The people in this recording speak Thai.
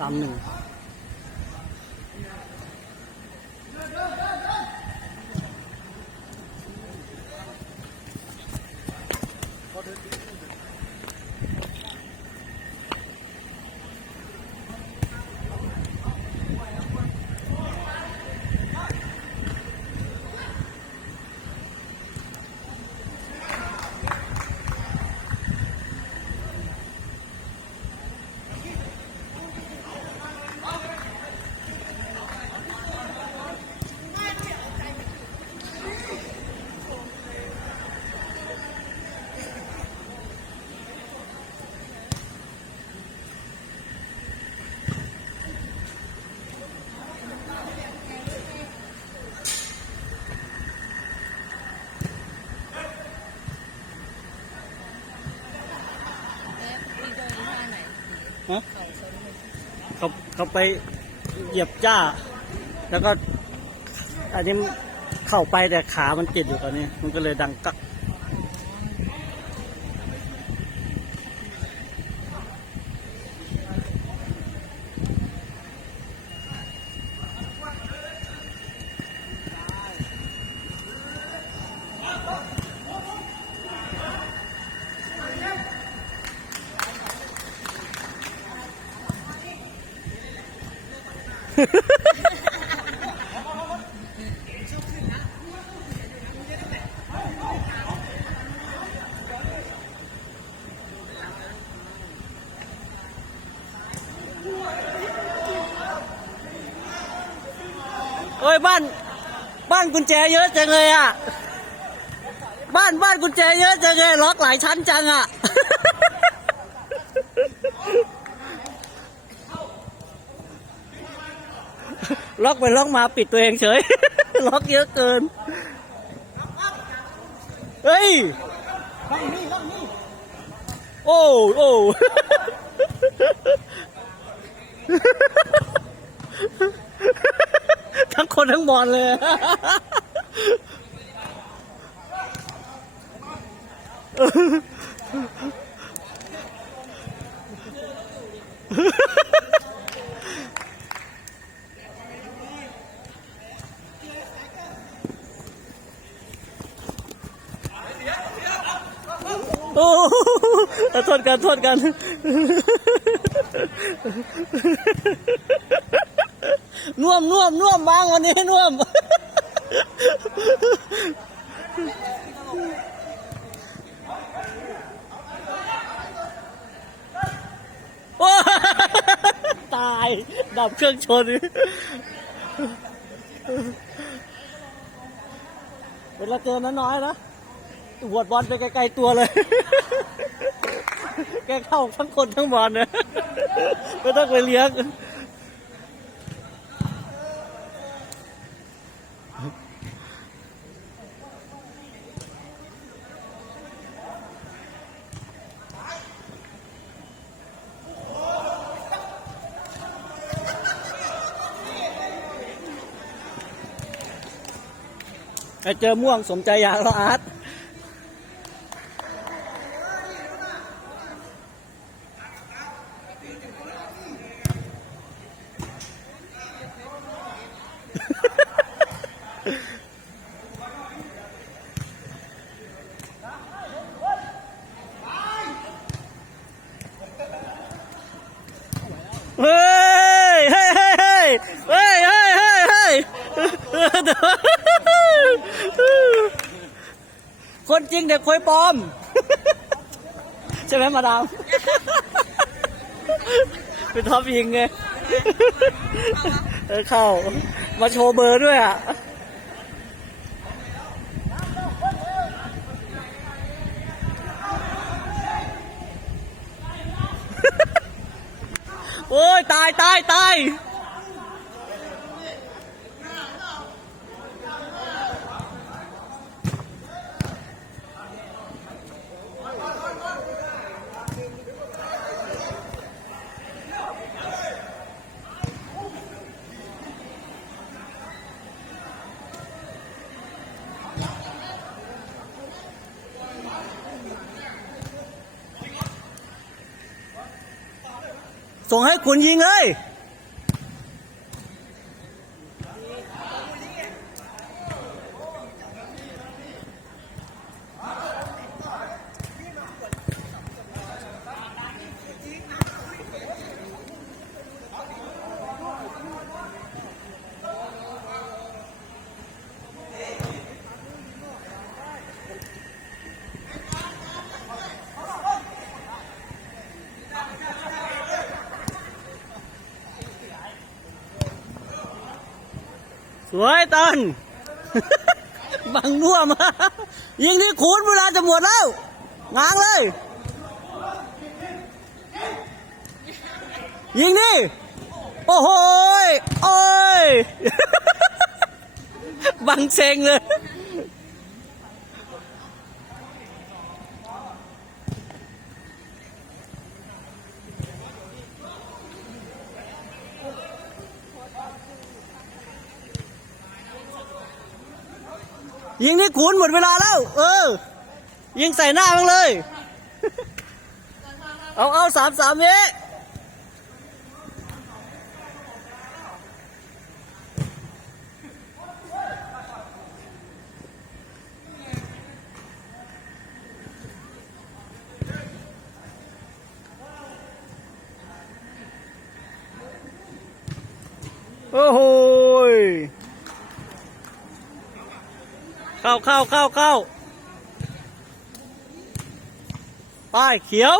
สามหนึ่ง ฮะเขาเขาไปเหยียบจ้า แล้วก็ อันนี้เข้าไปแต่ขามันติดอยู่ตอนนี้ มันก็เลยดังกัก เอ้ยบ้าน บ้านกุญแจเยอะจังเลยอะ บ้านบ้านกุญแจเยอะจังเลยล็อกหลายชั้นจังอะ ล็อกไปล็อกมาปิดตัวเองเฉย ล็อกเยอะเกิน เฮ้ย โอ้โอ้ทั้งคนทั้งบอลเลย อ้โทษกันโทษกัน น่วมน่วมน่วมบางวันนี้น่วมโอ้ตาย ดับเครื่องชนเวลาเจอน้อยนะ หวดบอลไปไกลๆตัวเลย แกเข้าทั้งคนทั้งบอลเนี่ยไม่ต้องไปเลี้ยงไปเจอม่วงสมใจอยากแล้วอาร์ต คนจริงเด็กควยปลอม ใช่ไหมมาดาม เป็นท็อปยิงไงเออเข้า มาโชว์เบอร์ด้วยอะโอ้ย ตายตายตาย ส่งให้คุณยิงเลย สวยตอนบังมั่วมา ยิงนี่คูณเวลาจะหมดแล้วง้างเลย ยิงนี่ โอ้โหโอ้ย บังเซงเลย ยิงนี่คูณหมดเวลาแล้ว เออ ยิงใส่หน้ามันเลย เอาเอาสามสามเนี้โอ้โหย เข้าเข้าเข้าเข้าไปเขียว